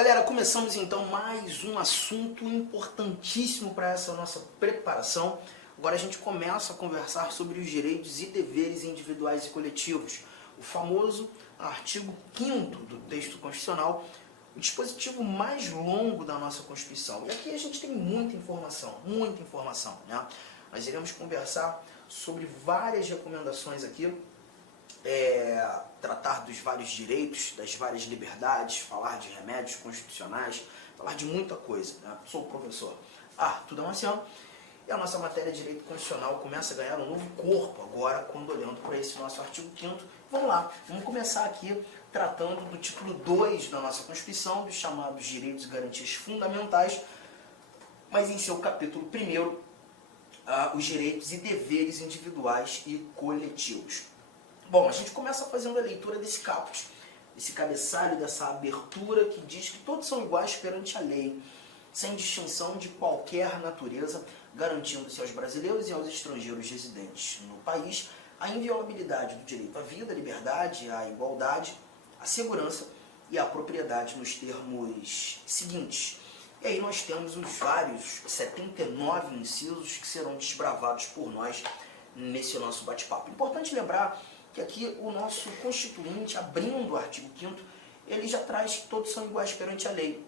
Galera, começamos então mais um assunto importantíssimo para essa nossa preparação. Agora a gente começa a conversar sobre os direitos e deveres individuais e coletivos, o famoso artigo 5º do texto constitucional, o dispositivo mais longo da nossa Constituição. E aqui a gente tem muita informação, né? Nós iremos conversar sobre várias recomendações aqui, tratar dos vários direitos, das várias liberdades, falar de remédios constitucionais, falar de muita coisa, né? Sou o professor Arthur Damasceno e a nossa matéria de direito constitucional começa a ganhar um novo corpo agora, quando olhando para esse nosso artigo 5º. Vamos lá, vamos começar aqui tratando do título 2 da nossa Constituição, dos chamados direitos e garantias fundamentais, mas em seu capítulo 1º, os direitos e deveres individuais e coletivos. Bom, a gente começa fazendo a leitura desse caput, desse cabeçalho, dessa abertura que diz que todos são iguais perante a lei, sem distinção de qualquer natureza, garantindo-se aos brasileiros e aos estrangeiros residentes no país a inviolabilidade do direito à vida, à liberdade, à igualdade, à segurança e à propriedade nos termos seguintes. E aí nós temos os vários 79 incisos que serão desbravados por nós nesse nosso bate-papo. Importante lembrar que aqui o nosso Constituinte, abrindo o artigo 5º, ele já traz que todos são iguais perante a lei.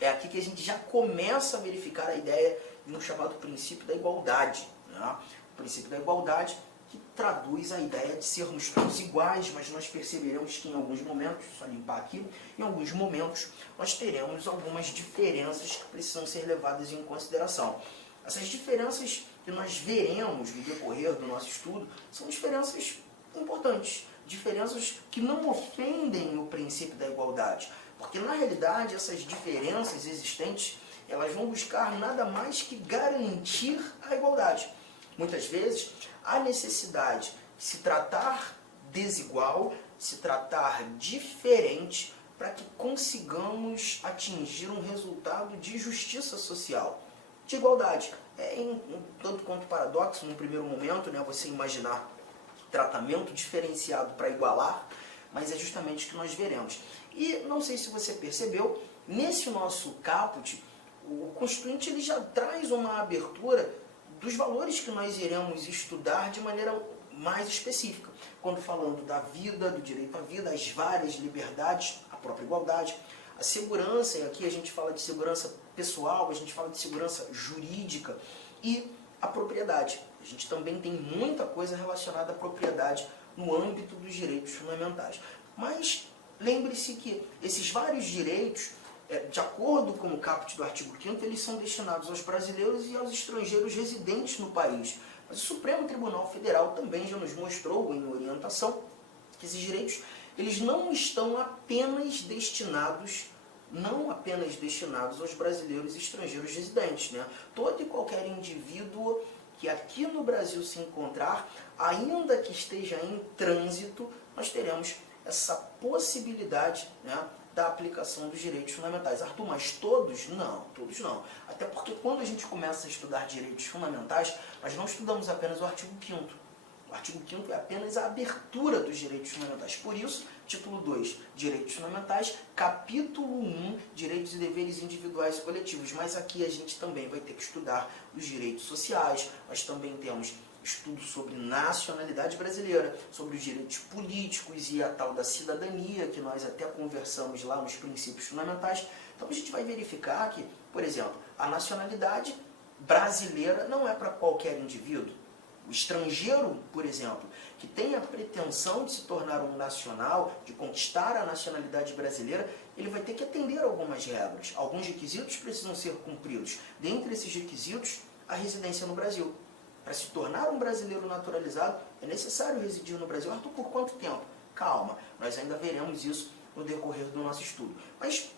É aqui que a gente já começa a verificar a ideia de um chamado princípio da igualdade, né? O princípio da igualdade que traduz a ideia de sermos todos iguais, mas nós perceberemos que em alguns momentos, só limpar aqui, em alguns momentos nós teremos algumas diferenças que precisam ser levadas em consideração. Essas diferenças que nós veremos no decorrer do nosso estudo são diferenças importantes, diferenças que não ofendem o princípio da igualdade, porque na realidade essas diferenças existentes, elas vão buscar nada mais que garantir a igualdade. Muitas vezes há necessidade de se tratar desigual, se tratar diferente, para que consigamos atingir um resultado de justiça social, de igualdade. É tanto quanto paradoxo, num primeiro momento, né, você imaginar tratamento diferenciado para igualar, mas é justamente o que nós veremos. E não sei se você percebeu, nesse nosso caput, o Constituinte ele já traz uma abertura dos valores que nós iremos estudar de maneira mais específica, quando falando da vida, do direito à vida, as várias liberdades, a própria igualdade, a segurança, e aqui a gente fala de segurança pessoal, a gente fala de segurança jurídica e a propriedade. A gente também tem muita coisa relacionada à propriedade no âmbito dos direitos fundamentais. Mas lembre-se que esses vários direitos, de acordo com o caput do artigo 5º, eles são destinados aos brasileiros e aos estrangeiros residentes no país. Mas o Supremo Tribunal Federal também já nos mostrou em orientação que esses direitos eles não estão apenas destinados aos brasileiros e estrangeiros residentes, né? Todo e qualquer indivíduo que aqui no Brasil se encontrar, ainda que esteja em trânsito, nós teremos essa possibilidade, né, da aplicação dos direitos fundamentais. Arthur, mas todos? Não, todos não. Até porque quando a gente começa a estudar direitos fundamentais, nós não estudamos apenas o artigo 5º. O artigo 5º é apenas a abertura dos direitos fundamentais. Por isso, título 2, Direitos Fundamentais, capítulo 1, Direitos e Deveres Individuais e Coletivos. Mas aqui a gente também vai ter que estudar os direitos sociais, nós também temos estudo sobre nacionalidade brasileira, sobre os direitos políticos e a tal da cidadania, que nós até conversamos lá nos princípios fundamentais. Então a gente vai verificar que, por exemplo, a nacionalidade brasileira não é para qualquer indivíduo. O estrangeiro, por exemplo, que tem a pretensão de se tornar um nacional, de conquistar a nacionalidade brasileira, ele vai ter que atender a algumas regras. Alguns requisitos precisam ser cumpridos. Dentre esses requisitos, a residência no Brasil. Para se tornar um brasileiro naturalizado, é necessário residir no Brasil. Arthur, por quanto tempo? Calma, nós ainda veremos isso no decorrer do nosso estudo. Mas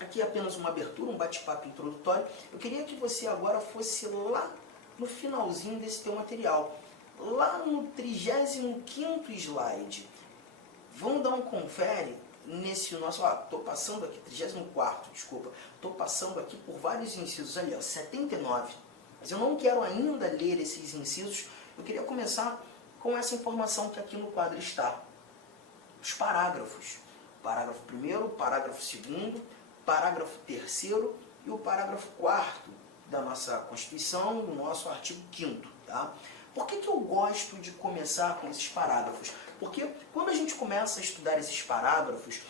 aqui é apenas uma abertura, um bate-papo introdutório. Eu queria que você agora fosse lá no finalzinho desse teu material, lá no 35º slide. Vamos dar um confere nesse nosso... Estou passando aqui, 34º, desculpa. Estou passando aqui por vários incisos ali, ó, 79. Mas eu não quero ainda ler esses incisos. Eu queria começar com essa informação que aqui no quadro está. Os parágrafos. Parágrafo 1º, parágrafo 2º, parágrafo 3º e o parágrafo 4º da nossa Constituição, do nosso artigo 5º. Tá? Por que eu gosto de começar com esses parágrafos? Porque quando a gente começa a estudar esses parágrafos,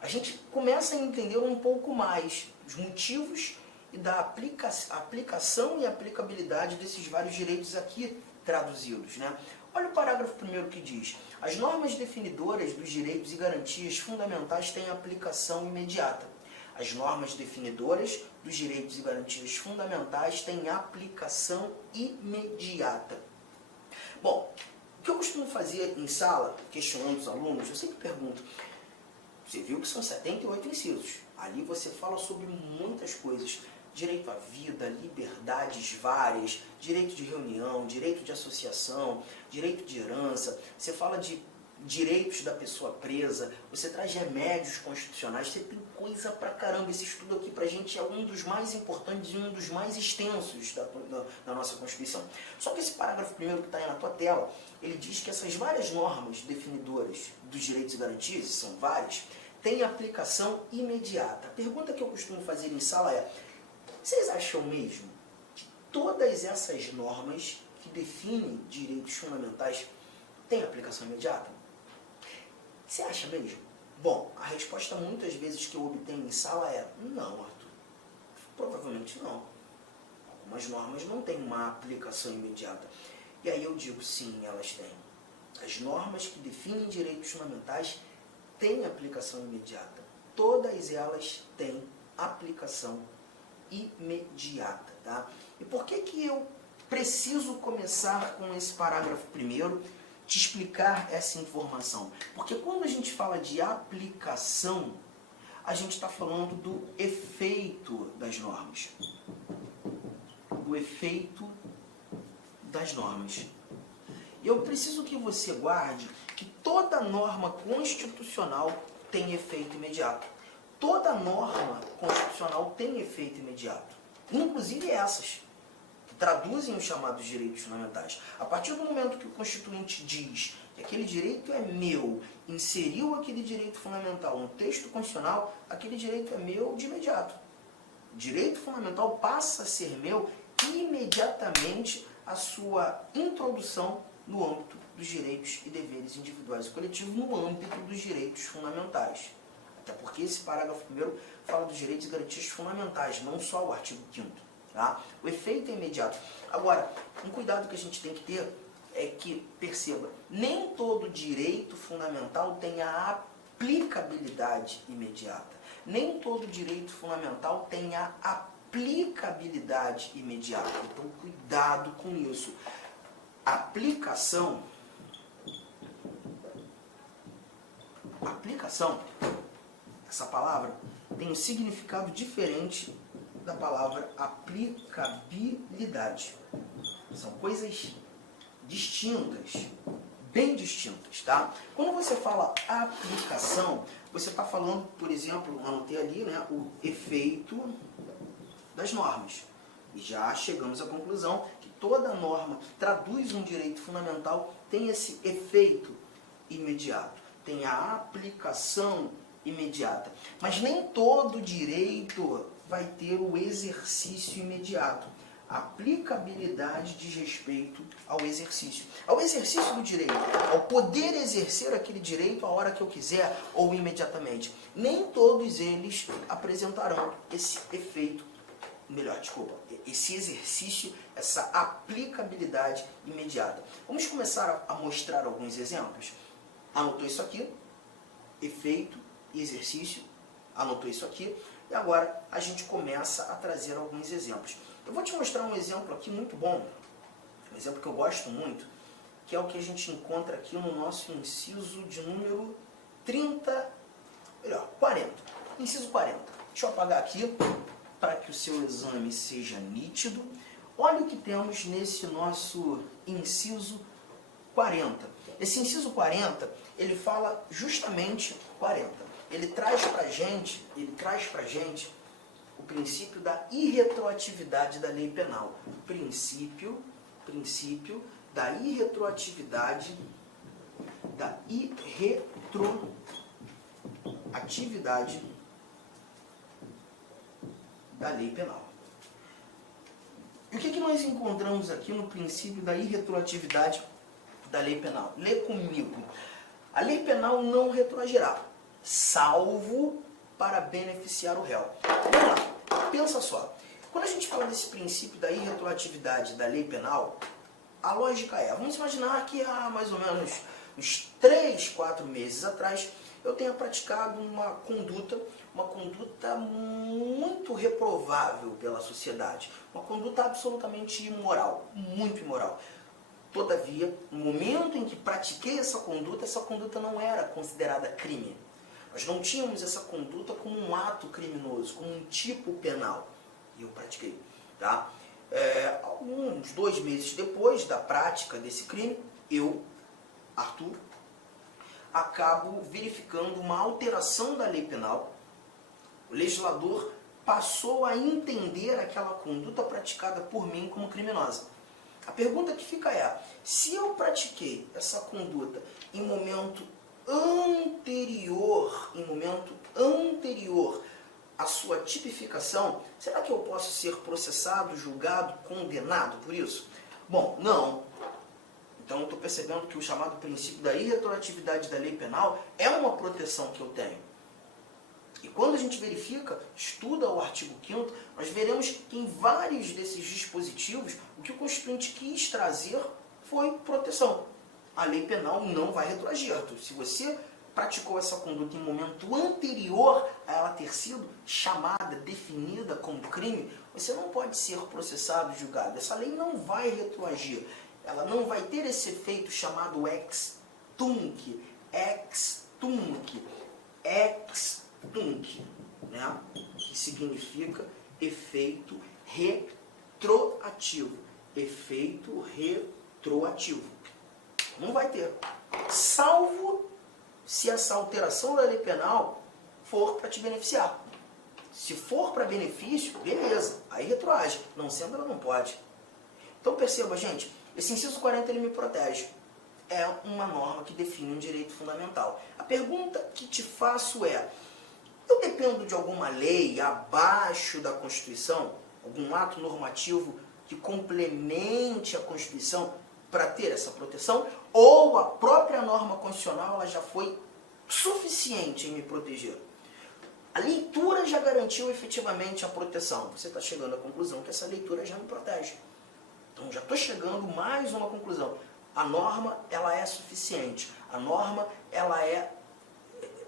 a gente começa a entender um pouco mais os motivos e da aplicação e aplicabilidade desses vários direitos aqui traduzidos. Né? Olha o parágrafo 1º que diz: as normas definidoras dos direitos e garantias fundamentais têm aplicação imediata. As normas definidoras dos direitos e garantias fundamentais têm aplicação imediata. Bom, o que eu costumo fazer em sala, questionando os alunos, eu sempre pergunto: você viu que são 78 incisos. Ali você fala sobre muitas coisas. Direito à vida, liberdades várias, direito de reunião, direito de associação, direito de herança. Você fala de direitos da pessoa presa, você traz remédios constitucionais, você tem coisa pra caramba. Esse estudo aqui pra gente é um dos mais importantes e um dos mais extensos da nossa Constituição. Só que esse parágrafo 1º que está aí na tua tela, ele diz que essas várias normas definidoras dos direitos e garantias, são várias, têm aplicação imediata. A pergunta que eu costumo fazer em sala é: vocês acham mesmo que todas essas normas que definem direitos fundamentais têm aplicação imediata? Você acha mesmo? Bom, a resposta muitas vezes que eu obtenho em sala é: não, Arthur. Provavelmente não. Algumas normas não têm uma aplicação imediata. E aí eu digo: sim, elas têm. As normas que definem direitos fundamentais têm aplicação imediata. Todas elas têm aplicação imediata. Tá? E por que eu preciso começar com esse parágrafo 1º, te explicar essa informação? Porque quando a gente fala de aplicação, a gente está falando do efeito das normas. Do efeito das normas. E eu preciso que você guarde que toda norma constitucional tem efeito imediato. Toda norma constitucional tem efeito imediato. Inclusive essas, que traduzem os chamados direitos fundamentais. A partir do momento que o Constituinte diz que aquele direito é meu, inseriu aquele direito fundamental no texto constitucional, aquele direito é meu de imediato. O direito fundamental passa a ser meu imediatamente a sua introdução no âmbito dos direitos e deveres individuais e coletivos, no âmbito dos direitos fundamentais. Até porque esse parágrafo 1º fala dos direitos e garantias fundamentais, não só o artigo 5º. Tá? O efeito é imediato. Agora, um cuidado que a gente tem que ter é que, perceba, nem todo direito fundamental tem a aplicabilidade imediata. Nem todo direito fundamental tem a aplicabilidade imediata. Então, cuidado com isso. Aplicação, essa palavra tem um significado diferente da palavra aplicabilidade. São coisas distintas, bem distintas, tá? Quando você fala aplicação, você está falando, por exemplo, anotei ali, né, o efeito das normas. E já chegamos à conclusão que toda norma que traduz um direito fundamental tem esse efeito imediato, tem a aplicação imediata. Mas nem todo direito vai ter o exercício imediato. A aplicabilidade diz respeito ao exercício do direito, ao poder exercer aquele direito a hora que eu quiser ou imediatamente. Nem todos eles apresentarão esse efeito, esse exercício, essa aplicabilidade imediata. Vamos começar a mostrar alguns exemplos. Anotou isso aqui? Efeito e exercício. Anotou isso aqui? E agora a gente começa a trazer alguns exemplos. Eu vou te mostrar um exemplo aqui muito bom, um exemplo que eu gosto muito, que é o que a gente encontra aqui no nosso inciso de número 40. Inciso 40. Deixa eu apagar aqui para que o seu exame seja nítido. Olha o que temos nesse nosso inciso 40. Esse inciso 40, ele fala justamente 40. Ele traz pra gente o princípio da irretroatividade da lei penal. Princípio da irretroatividade da da lei penal. E o que nós encontramos aqui no princípio da irretroatividade da lei penal? Lê comigo. A lei penal não retroagirá, salvo para beneficiar o réu. Vamos lá, pensa só. Quando a gente fala desse princípio da irretroatividade da lei penal, a lógica é, vamos imaginar que há mais ou menos uns 3, 4 meses atrás, eu tenha praticado uma conduta muito reprovável pela sociedade, uma conduta absolutamente imoral, muito imoral. Todavia, no momento em que pratiquei essa conduta não era considerada crime. Nós não tínhamos essa conduta como um ato criminoso, como um tipo penal. E eu pratiquei. Tá? Alguns 2 meses depois da prática desse crime, eu, Arthur, acabo verificando uma alteração da lei penal. O legislador passou a entender aquela conduta praticada por mim como criminosa. A pergunta que fica é, se eu pratiquei essa conduta em momento anterior à sua tipificação, será que eu posso ser processado, julgado, condenado por isso? Bom, não. Então eu estou percebendo que o chamado princípio da irretroatividade da lei penal é uma proteção que eu tenho. E quando a gente verifica, estuda o artigo 5º, nós veremos que em vários desses dispositivos, o que o Constituinte quis trazer foi proteção. A lei penal não vai retroagir. Se você praticou essa conduta em momento anterior a ela ter sido chamada, definida como crime, você não pode ser processado, julgado. Essa lei não vai retroagir. Ela não vai ter esse efeito chamado ex tunc, né? Que significa efeito retroativo. Efeito retroativo. Não vai ter. Salvo se essa alteração da lei penal for para te beneficiar. Se for para benefício, beleza, aí retroage. Não sendo, ela não pode. Então perceba, gente, esse inciso 40 ele me protege. É uma norma que define um direito fundamental. A pergunta que te faço é, eu dependo de alguma lei abaixo da Constituição, algum ato normativo que complemente a Constituição para ter essa proteção, ou a própria norma constitucional ela já foi suficiente em me proteger? A leitura já garantiu efetivamente a proteção. Você está chegando à conclusão que essa leitura já me protege. Então já estou chegando mais uma conclusão. A norma ela é suficiente. A norma ela é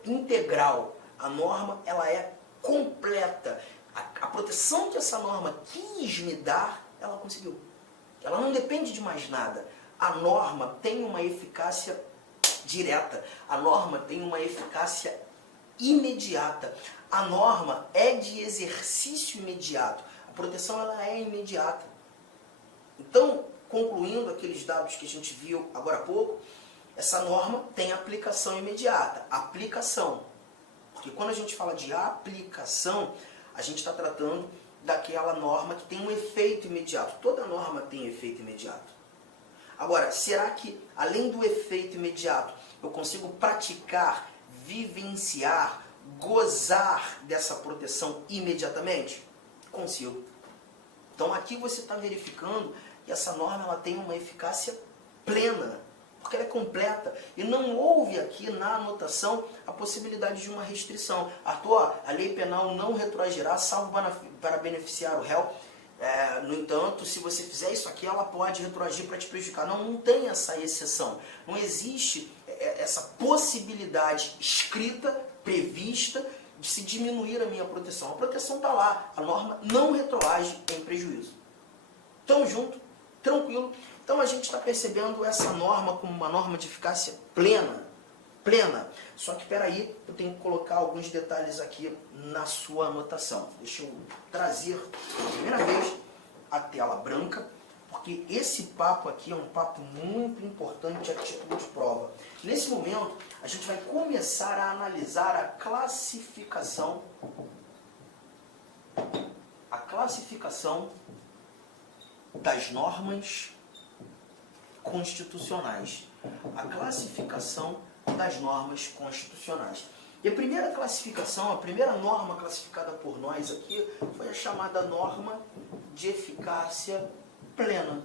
integral. A norma ela é completa. A proteção que essa norma quis me dar, ela conseguiu. Ela não depende de mais nada. A norma tem uma eficácia direta. A norma tem uma eficácia imediata. A norma é de exercício imediato. A proteção ela é imediata. Então, concluindo aqueles dados que a gente viu agora há pouco, essa norma tem aplicação imediata. Aplicação. Porque quando a gente fala de aplicação, a gente está tratando daquela norma que tem um efeito imediato. Toda norma tem efeito imediato. Agora, será que, além do efeito imediato, eu consigo praticar, vivenciar, gozar dessa proteção imediatamente? Consigo. Então, aqui você está verificando que essa norma ela tem uma eficácia plena, porque ela é completa. E não houve aqui na anotação a possibilidade de uma restrição. Arthur, a lei penal não retroagirá, salvo para beneficiar o réu. No entanto, se você fizer isso aqui, ela pode retroagir para te prejudicar. Não tem essa exceção. Não existe essa possibilidade escrita, prevista, de se diminuir a minha proteção. A proteção está lá. A norma não retroage em prejuízo. Estamos juntos? Tranquilo? Então a gente está percebendo essa norma como uma norma de eficácia plena. Só que, peraí, eu tenho que colocar alguns detalhes aqui na sua anotação. Deixa eu trazer, pela primeira vez, a tela branca, porque esse papo aqui é um papo muito importante a título de prova. Nesse momento, a gente vai começar a analisar a classificação das normas constitucionais. A classificação das normas constitucionais. E a primeira classificação, a primeira norma classificada por nós aqui, foi a chamada norma de eficácia plena.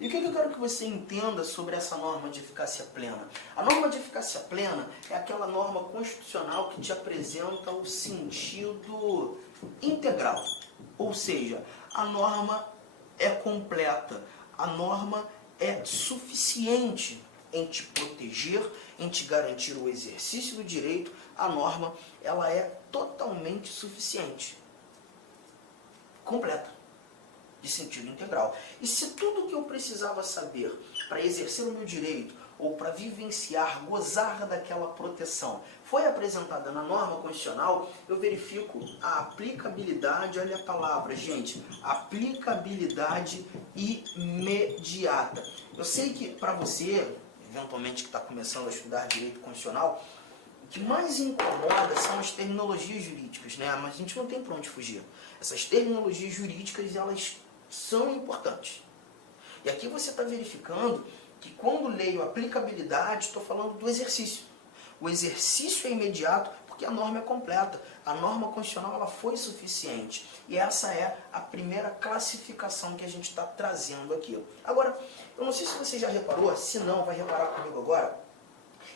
E o que eu quero que você entenda sobre essa norma de eficácia plena? A norma de eficácia plena é aquela norma constitucional que te apresenta o sentido integral. Ou seja, a norma é completa, a norma é suficiente em te proteger, em te garantir o exercício do direito. A norma, ela é totalmente suficiente, completa, de sentido integral. E se tudo o que eu precisava saber para exercer o meu direito, ou para vivenciar, gozar daquela proteção, foi apresentada na norma constitucional, eu verifico a aplicabilidade, olha a palavra, gente, aplicabilidade imediata. Eu sei que para você, eventualmente que está começando a estudar direito constitucional, o que mais incomoda são as terminologias jurídicas, né? Mas a gente não tem para onde fugir. Essas terminologias jurídicas, elas são importantes. E aqui você está verificando que quando leio aplicabilidade, estou falando do exercício. O exercício é imediato porque a norma é completa. A norma constitucional ela foi suficiente. E essa é a primeira classificação que a gente está trazendo aqui. Agora, eu não sei se você já reparou, se não, vai reparar comigo agora.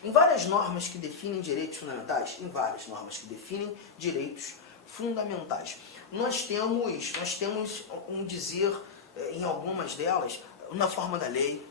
Em várias normas que definem direitos fundamentais, nós temos um dizer em algumas delas, na forma da lei.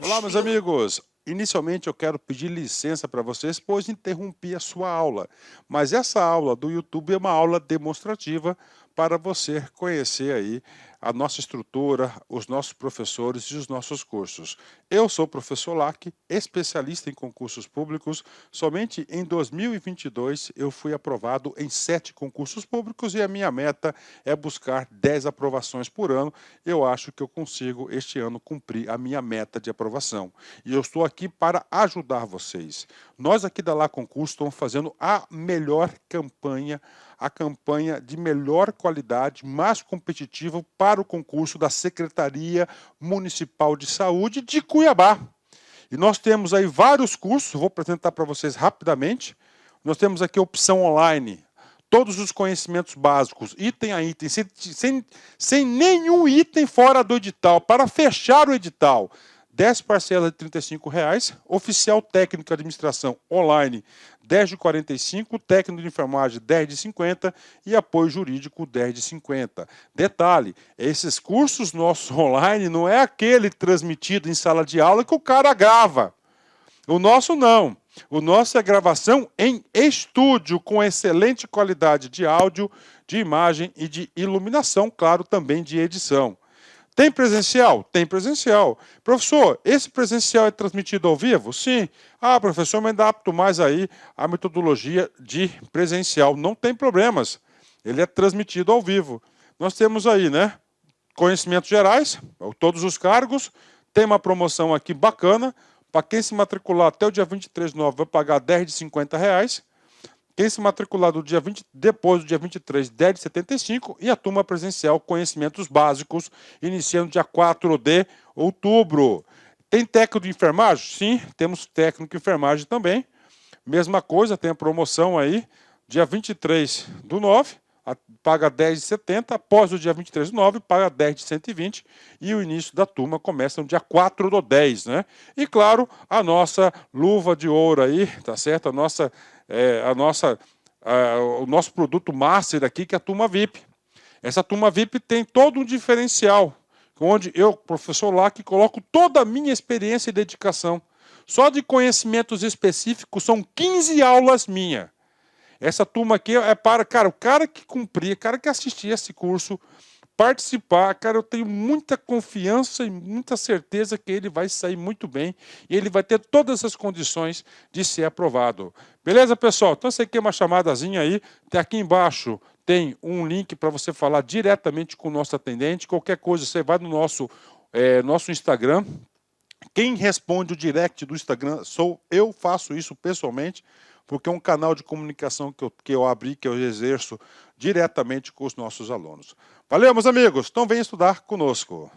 Olá, meus amigos. Inicialmente eu quero pedir licença para vocês, pois interrompi a sua aula. Mas essa aula do YouTube é uma aula demonstrativa para você conhecer aí a nossa estrutura, os nossos professores e os nossos cursos. Eu sou o professor Lac, especialista em concursos públicos. Somente em 2022 eu fui aprovado em 7 concursos públicos e a minha meta é buscar 10 aprovações por ano. Eu acho que eu consigo este ano cumprir a minha meta de aprovação. E eu estou aqui para ajudar vocês. Nós aqui da Lá Concurso estamos fazendo a melhor campanha, a campanha de melhor qualidade, mais competitiva para o concurso da Secretaria Municipal de Saúde de Cuiabá. E nós temos aí vários cursos, vou apresentar para vocês rapidamente. Nós temos aqui a opção online, todos os conhecimentos básicos, item a item, sem nenhum item fora do edital, para fechar o edital. 10 parcelas de R$ 35,00, oficial técnico de administração online 10 de 45, técnico de enfermagem 10 de 50 e apoio jurídico 10 de 50. Detalhe, esses cursos nossos online não é aquele transmitido em sala de aula que o cara grava. O nosso não. O nosso é gravação em estúdio com excelente qualidade de áudio, de imagem e de iluminação, claro, também de edição. Tem presencial? Tem presencial. Professor, esse presencial é transmitido ao vivo? Sim. Ah, professor, me adapto mais aí à metodologia de presencial. Não tem problemas. Ele é transmitido ao vivo. Nós temos aí, né? Conhecimentos gerais, todos os cargos. Tem uma promoção aqui bacana. Para quem se matricular até o dia 23/9 vai pagar 10 de R$50. Quem se matricular depois do dia 23, 10 de 75, e a turma presencial Conhecimentos Básicos, iniciando dia 4 de outubro. Tem técnico de enfermagem? Sim, temos técnico de enfermagem também. Mesma coisa, tem a promoção aí, dia 23/9, paga 10 de 70, após o dia 23/9, paga 10 de 120, e o início da turma começa no dia 4/10, né? E claro, a nossa luva de ouro aí, tá certo? O nosso produto master aqui, que é a turma VIP. Essa turma VIP tem todo um diferencial, onde eu, professor Lac, coloco toda a minha experiência e dedicação. Só de conhecimentos específicos são 15 aulas minhas. Essa turma aqui é para, cara, o cara que cumprir, o cara que assistir esse curso, participar, cara, eu tenho muita confiança e muita certeza que ele vai sair muito bem e ele vai ter todas as condições de ser aprovado. Beleza, pessoal? Então, essa aqui é uma chamadazinha aí. Até aqui embaixo tem um link para você falar diretamente com o nosso atendente. Qualquer coisa, você vai no nosso Instagram. Quem responde o direct do Instagram sou eu, faço isso pessoalmente, porque é um canal de comunicação que eu abri, que eu exerço diretamente com os nossos alunos. Valeu, meus amigos. Então, venham estudar conosco.